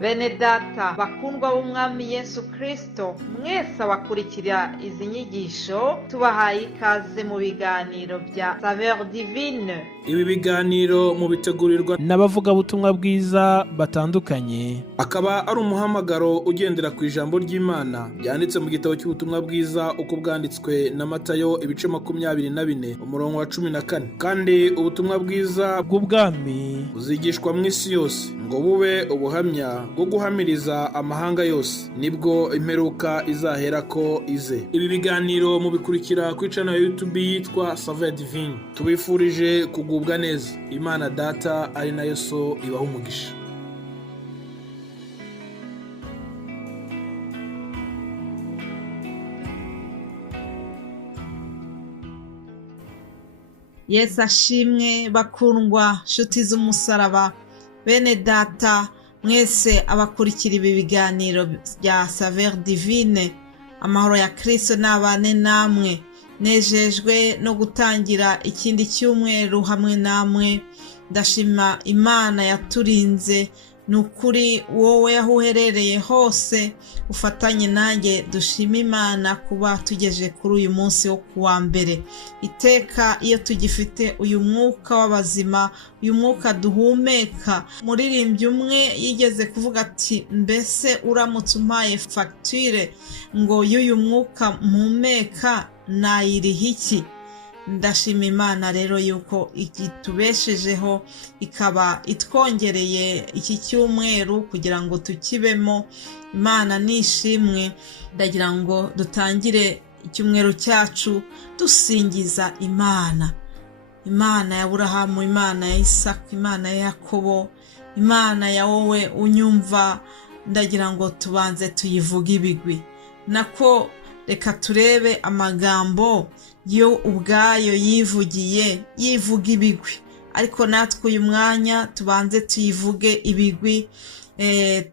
Bene data bakundwa b'umwami Yesu Kristo, mwese abakurikira izi nyigisho tubahaye ikaze mu biganiro bya Saveur Divine. Ibi biganiro mu bitegurirwa n'abavugabutumwa bwiza batandukanye, akaba ari umuhamagaro ugendera ku ijambo ry'Imana byanditse mu gitabo cy'ubutumwa bwiza uko bwanditswe na Matayo ibice 24 umurongo wa 14. Kandi ubutumwa bwiza bw'ubwami buzigishwa mu isi yose ngo bube ubuhamya bwo guhamiriza amahanga yose, nibwo imperuka izahera ko ize. Ibi biganiro mubikurikira ku channel ya YouTube yitwa Saveur Divine. Tubifurije kugubwa neza. Imana Data ari nayo So ibaha umugisha. Yesu ashimwe bakundwa nshuti z'umusaraba. Bene data mwese abakurikira ibi biganiro bya Saveur Divine, amahoro ya Kristo nabane namwe. Nejejwe no gutangira ikindi cyumweru hamwe namwe. Ndashima Imana yaturinze. Nukuri wowe aho uherereye hose ufatanye nanjye dushima Imana kuba tugeje kuri uyu munsi wo kuwa mbere. Iteka iyo tugifite uyu mwuka w'abazima, uyu mwuka duhumeka. Muririmbyi umwe yigeze kuvuga ati mbese uramutse umpaye facture ngo y'uyu mwuka mpumeka nayiriha iki? Ndashima Imana rero yuko itubeshejeho ikaba itwongereye iki cyumweru kugira ngo tukibemo. Imana nishimwe. Ndagira ngo dutangire icyumweru cyacu dusingiza Imana, Imana ya Aburahamu, Imana ya Isaka, Imana ya Yakobo, Imana ya wowe unyumva. Ndagira ngo tubanze tuyivuge ibigwi. Nako reka turebe amagambo yo ubwayo yivuga ibigwi, ariko natwe uyu mwanya tubanze tuyivuge ibigwi.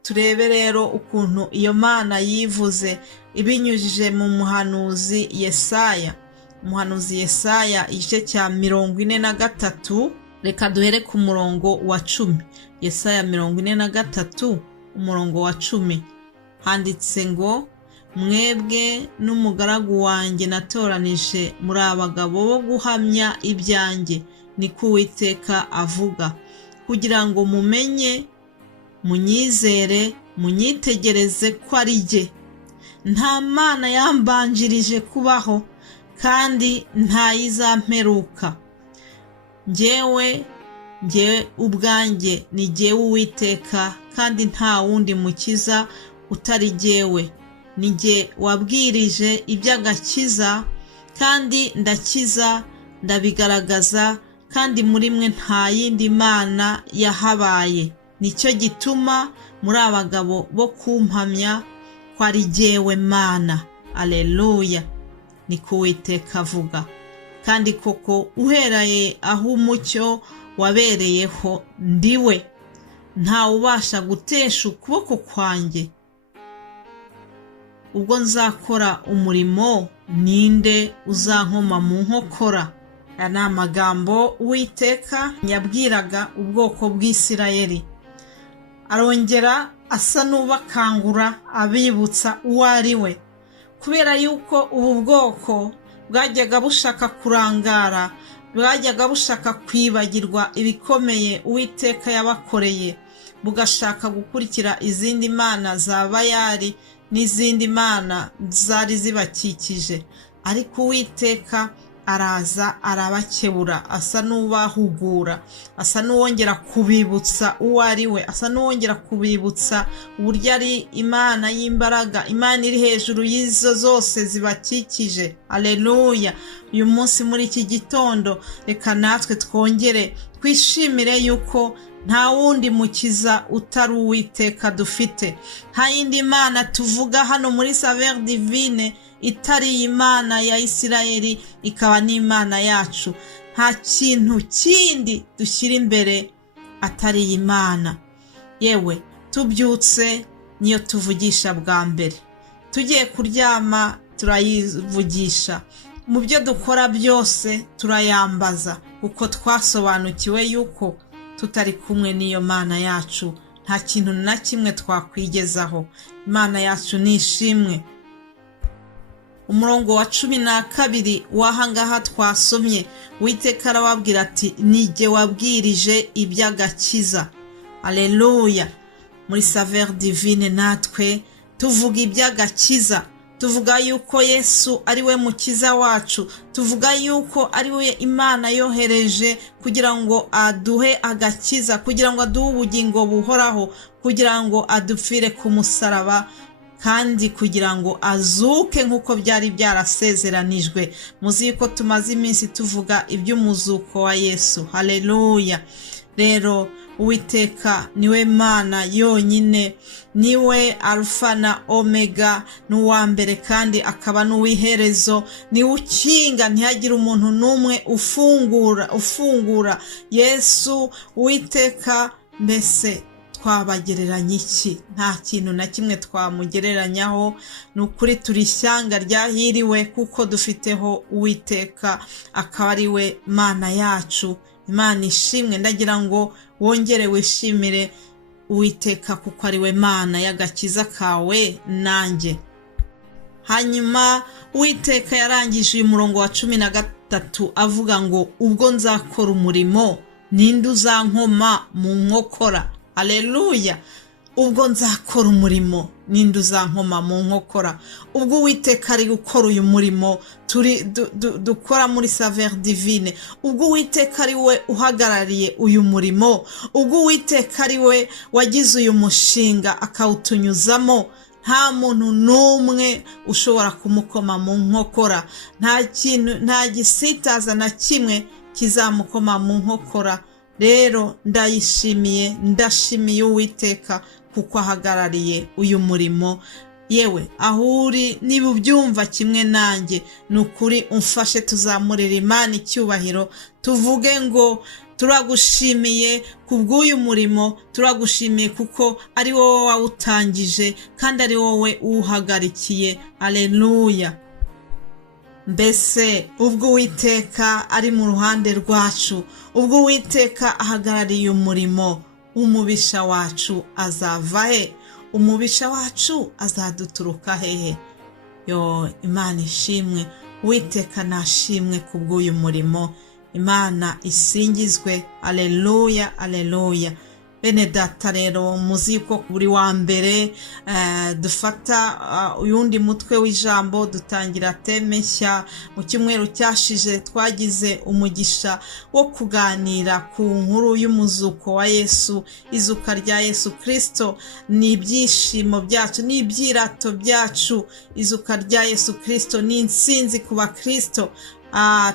Turebe rero ukuntu iyo Mana yivuze ibinyujije mu muhanuzi Yesaya. Umuhanuzi Yesaya igice cya 43. Reka duhere ku murongo wa 10. Yesaya 43 umurongo wa 10 handitse ngo, mwebwe n'umugaragu wanjye natoranije muri abagabo bo guhamya ibyanjye, niko Uwiteka avuga, kugira ngo mumenye, munyizere, munyitegereze ko ari jye. Nta Mana yambanjirije kubaho kandi ntayizamperuka. Njyewe ubwanjye ni jyewe Uwiteka, kandi nta wundi mukiza utari jyewe. Ni jye wabwirije iby'agakiza, kandi ndakiza, ndabigaragaza, kandi muri mwe nta yindi Mana yahabaye. Nicyo gituma muri abagabo bo kumpamya ko ari jyewe Mana. Aleluya, niko Uwiteka avuga. Kandi koko uhereye aho umucyo wabereyeho ndiwe, nta ubasha gutesha ukuboko kwanjye. Ubwo nzakora umurimo, ninde uzankoma mu nkokora? Aya ni amagambo Uwiteka yabwiraga ubwoko bw'Isirayeli. Arongera asa n'ubakangura abibutsa uwo ari we, kubera yuko ubu bwoko bwajyaga bushaka kurangara, bwajyaga bushaka kwibagirwa ibikomeye Uwiteka yabakoreye, bugashaka gukurikira izindi mana za Bayali n'izindi mana zari zibakikije. Ariko Uwiteka araza arabakebura, asa n'ubahugura, asa n'uwongera kubibutsa uwo ari we, asa n'uwongera kubibutsa uburyo ari Imana y'imbaraga, Imana iri hejuru y'izo zose zibakikije. Aleluya. Uyu munsi muri iki gitondo reka natwe twongere twishimire yuko nta wundi mukiza utari Uwiteka dufite. Nta yindi Mana tuvuga hano muri Saveur Divine itari Imana ya Isirayeli, ikaba n'Imana yacu. Nta kintu kindi dushyira imbere atari Imana. Yewe tubyutse niyo tuvugisha bwa mbere, tugiye kuryama turayivugisha, mu byo dukora byose turayambaza, kuko twasobanukiwe yuko tutari kumwe n'iyo Mana yacu nta kintu na kimwe twakwigezaho. Imana yacu nishimwe. Umurongo wa 12 wahangaha twasomye, Uwiteka arababwira ati nijye wabwirije iby'agakiza. Alleluya. Muri Saveur Divine natwe tuvuga iby'agakiza, tuvuga yuko Yesu ari we mukiza wacu, tuvuga yuko ari we Imana yohereje kugira ngo aduhe agakiza, kugira ngo aduhe ubugingo buhoraho, kugira ngo adupfire ku musaraba, kandi kugira ngo azuke nk'uko byari byarasezeranijwe. Muzi yuko tumaze iminsi tuvuga iby'umuzuko wa Yesu. Haleluya. Rero Uwiteka niwe Mana yonyine, niwe Alfa na Omega, n'uwa mbere kandi akaba n'uwiherezo, niwe ukinga ntihagire umuntu n'umwe ufungura. Yesu Uwiteka, mbese twabagereranya iki? Nta kintu na kimwe twamugereranyaho. Ni ukuri turi ishyanga ryahiriwe kuko dufiteho Uwiteka, akaba ari we Mana yacu. Imana ishimwe. Ndagira ngo wongere wishimire Uwiteka kuko ari we Mana y'agakiza kawe nanjye. Hanyuma Uwiteka yarangije uyu murongo wa 13 avuga ngo ubwo nzakora umurimo ninde uzankoma mu nkokora. Haleluya. Ubwo nzakora umurimo ninde uzankoma mu nkokora. Ubwo Uwiteka ari gukora uyu murimo dukora muri Saveur Divine, ubwo Uwiteka ari we uhagarariye uyu murimo, ubwo Uwiteka ari we wagize uyu mushinga akawutunyuzamo, nta muntu n'umwe ushobora kumukoma mu nkokora. Nta gisitaza na kimwe kizamukoma mu nkokora. Rero ndashimiye Uwiteka kuko ahagarariye uyu murimo. Yewe aho uri niba ubyumva kimwe nanjye, ni ukuri umfashe tuzamurira Imana icyubahiro, tuvuge ngo turagushimiye kubw'uyu murimo, turagushimiye kuko ari wowe wawutangije kandi ari wowe uwuhagarikiye. Alleluya. Mbese ubwo Uwiteka ari mu ruhande rwacu, ubwo Uwiteka ahagarariye umurimo, umubisha wacu azava he? Umubisha wacu azaduturuka hehe? Imana ishimwe. Uwiteka nashimwe kubw'uyu murimo. Imana isingizwe. Alleluya, alleluya. Bene data, rero muzi ko buri wa mbere dufata uyundi mutwe w'ijambo, dutangira teme nshya. Mu cyumweru cyashize twagize umugisha wo kuganira ku nkuru y'umuzuko wa Yesu, izuka rya Yesu Kristo. Ni ibyishimo byacu, ni ibyirato byacu. Izuka rya Yesu Kristo ni insinzi ku bakristo.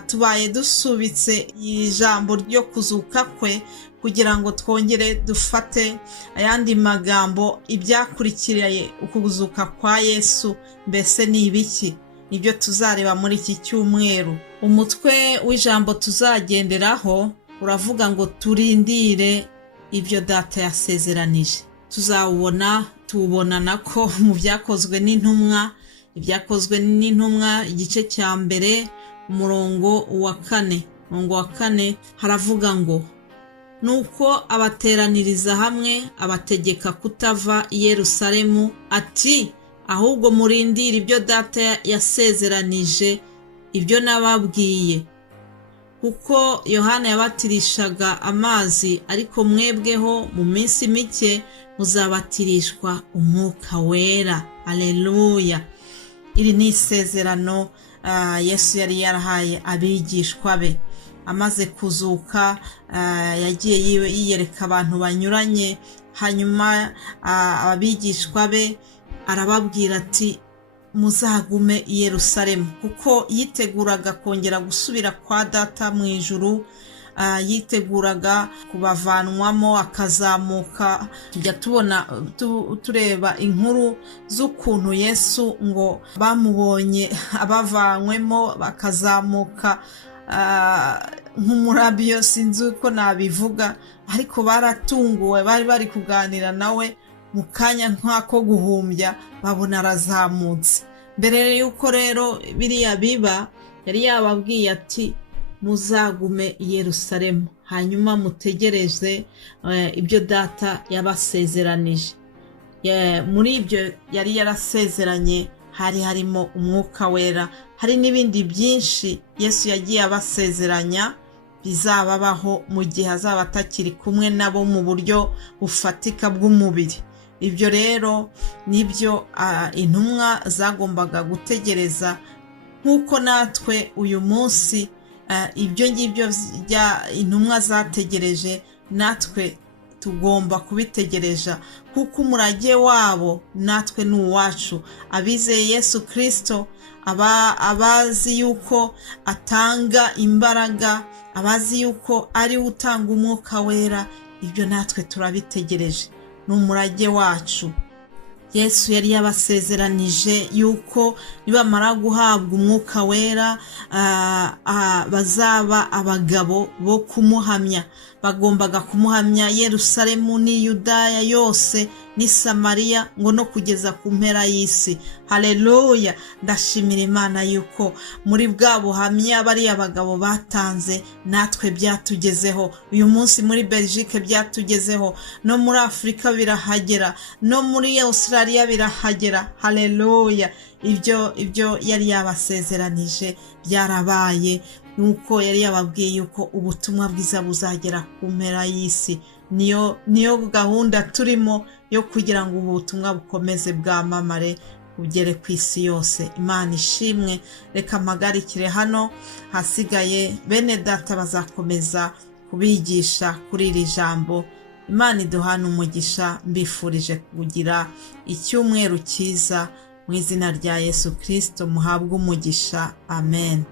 Tubaye dusubitse ijambo ryo kuzuka kwe kugira ngo twongere dufate ayandi magambo, ibyakurikiriye ukuzuka kwa Yesu mbese ni ibiki. Nibyo tuzareba muri iki cyumweru. Umutwe w'ijambo tuzagenderaho uravuga ngo turindire ibyo data yasezeranije. Tubonana ko mu byakozwe n'intumwa, igice cya mbere umurongo wa 4 haravuga ngo nuko abateraniriza hamwe abategeka kutava i Yerusalemu, ati ahubwo murindire ibyo data yasezeranije, ibyo nababwiye. Kuko Yohana yabatirishaga amazi, ariko mwebweho mu minsi mike muzabatirishwa umwuka wera. Alleluya. Iri ni isezerano Yesu yari yarahaye abigishwa be. Amaze kuzuka yagiye yiyereka abantu banyuranye. Hanyuma abigishwa be arababwira ati muzagume i Yerusalemu, kuko yiteguraga kongera gusubira kwa data mu ijuru. Yiteguraga kubavanwamo akazamuka. Tujya tureba inkuru z'ukuntu Yesu ngo bamubonye abavanywemo bakazamuka nk'umurabyo, sinzi uko nabivuga, ariko baratunguwe. Bari kuganira nawe, mu kanya nk'ako guhumbya babona arazamutse. Mbere y'uko rero biriya biba, yari yababwiye ati muzagume i Yerusalemu. hanyuma mutegereze ibyo data yabasezeranije. Muri ibyo yari yarasezeranye harimo umwuka wera, hari n'ibindi byinshi Yesu yagiye abasezeranya bizababaho mu gihe azaba atakiri kumwe nabo mu buryo bufatika bw'umubiri. Ibyo rero nibyo intumwa zagombaga gutegereza, nk'uko natwe uyu munsi ibyo ngibyo intumwa zategereje natwe tugomba kubitegereza, kuko umurage wabo natwe ni uwacu. Abizeye Yesu Kristo, abazi yuko atanga imbaraga, abazi yuko ari we utanga umwuka wera, ibyo natwe turabitegereje, ni umurage wacu. Yesu yari yabasezeranije yuko nibamara guhabwa umwuka wera bazaba abagabo bo kumuhamya. Bagombaga kumuhamya Yerusalemu ni Yudaya yose ni Samariya, ngo no kugeza ku mpera y'isi. Haleluya! Ndashimira Imana yuko muri bwa buhamya bariya bagabo batanze natwe byatugezeho. Uyu munsi muri Belgique byatugezeho, no muri Afurika birahagera, no muri Australia birahagera. Haleluya! Ibyo yari yabasezeranije byarabaye, nuko yari yababwiye yuko ubutumwa bwiza buzagera ku mpera y'isi. Niyo gahunda turimo yo kugira ngo ubutumwa bukomeze bwamamare bugere ku isi yose. Imana ishimwe. Reka mpagarikire hano, hasigaye bene data bazakomeza kubigisha kuri iri jambo. Imana iduhane umugisha. Mbifurije kugira icyumweru cyiza mu izina rya Yesu Kristo. Muhabwe umugisha. Amen.